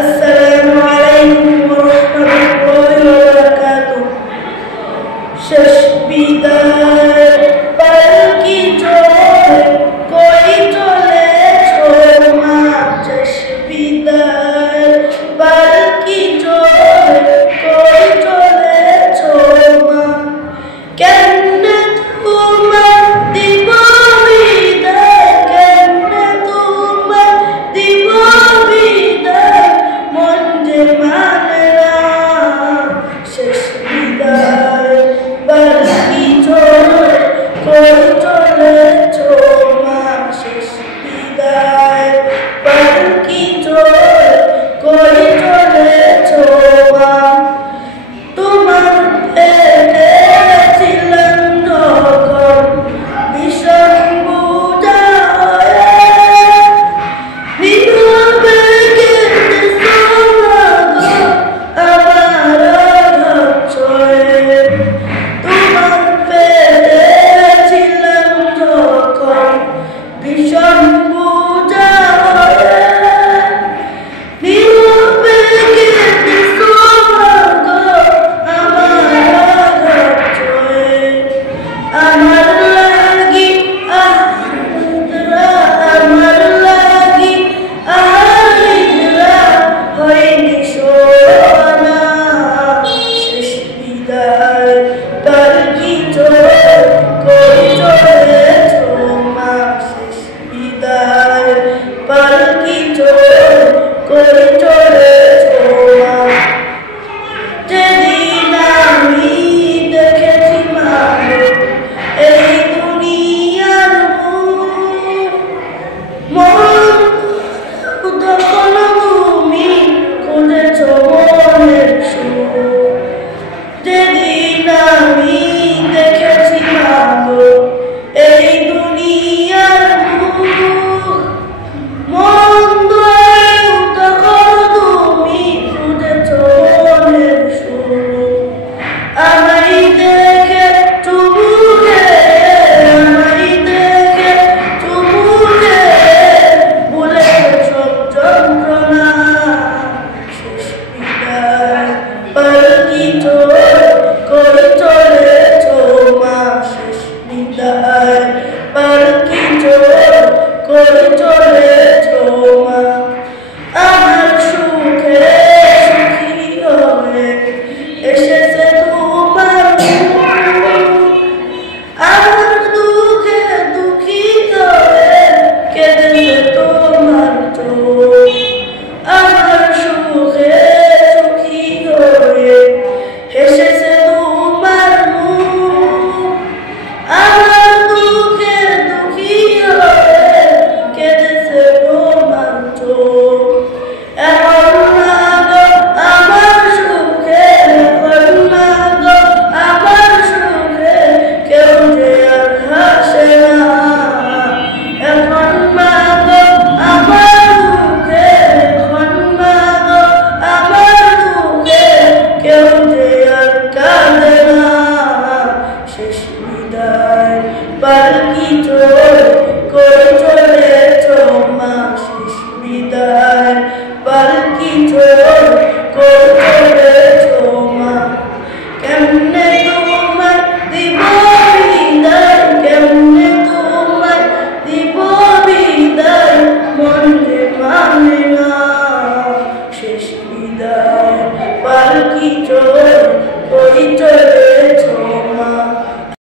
আসসালামু আলাইকুম ওয়া রাহমাতুল্লাহি ওয়া বারাকাতুহু। শেষ বিদায় পালকি চলে কই চলেছো মা, শেষ বিদায় পালকি চলে কই চলেছো মা, কেমনে তোমার দিব বিদায়, কেমনে তোমার দিব বিদায়, মন যে মানে না শেষ বিদায় পালকি চলে কই চলেছো মা, শেষ বিদায় পালকি চলে কই চলেছো মা। তোমার পেটে ছিলাম যখন ভীষণ বোঝা হয়ে, নীরবে কেঁদেছো মাগো আমার আঘাত সয়ে। তোমার পেটে ছিলাম যখন ভীষণ বোঝা হয়ে, নীরবে কেঁদেছো মাগো আমার আঘাত সয়ে। আমার লাগি আমার লাগি আহারিরা হয়নি সোনা, শেষ বিদায় পালকি চলে কই চলেছো মা, শেষ বিদায় পালকি চলে কই চলেছো মা। যেদিন আমি দেখেছি মাগো এই দুনিয়ার মুখ, মন তখন তুমি খুঁজেছো মনের সুখ। যেদিন আমি দেখেছি মাগো এই দুনিয়ার মুখ, মন তখন তুমি খুঁজেছো মনের সুখ। আমায় দেখে চুমুকে, আমায় দেখে চুমুকে ভুলে সব যন্ত্রণা, শেষ বিদায় পালকি চলে কই চলেছো মা, শেষ বিদায় পালকি চলে কই চলেছো মা। আমার সুখে সুখী হয়ে এসেছে তোমার মুখ, আমার দুঃখে দুঃখী হয়ে কেঁদেছে তোমার চোখ। আমার সুখে সুখী হয়ে এসেছে তোমার মুখ, আমার দুঃখে দুঃখী হয়ে কেঁদেছে তোমার চোখ। এখন না গো আমার সুখে, এখন না গো আমার সুখে কেউ যে আর হাসে না, এখন না গো আমার দুঃখে, এখন না গো আমার দুঃখে কেউ যে আর কাঁদে না, শেষ বিদায় পালকি চলে কই চলেছো মা, শেষ বিদায় পালকি চলে কই চলেছো মা। কেমনে তোমার দিব বিদায়, কেমনে তোমার দিব বিদায়, মন যে মানে না শেষ বিদায়।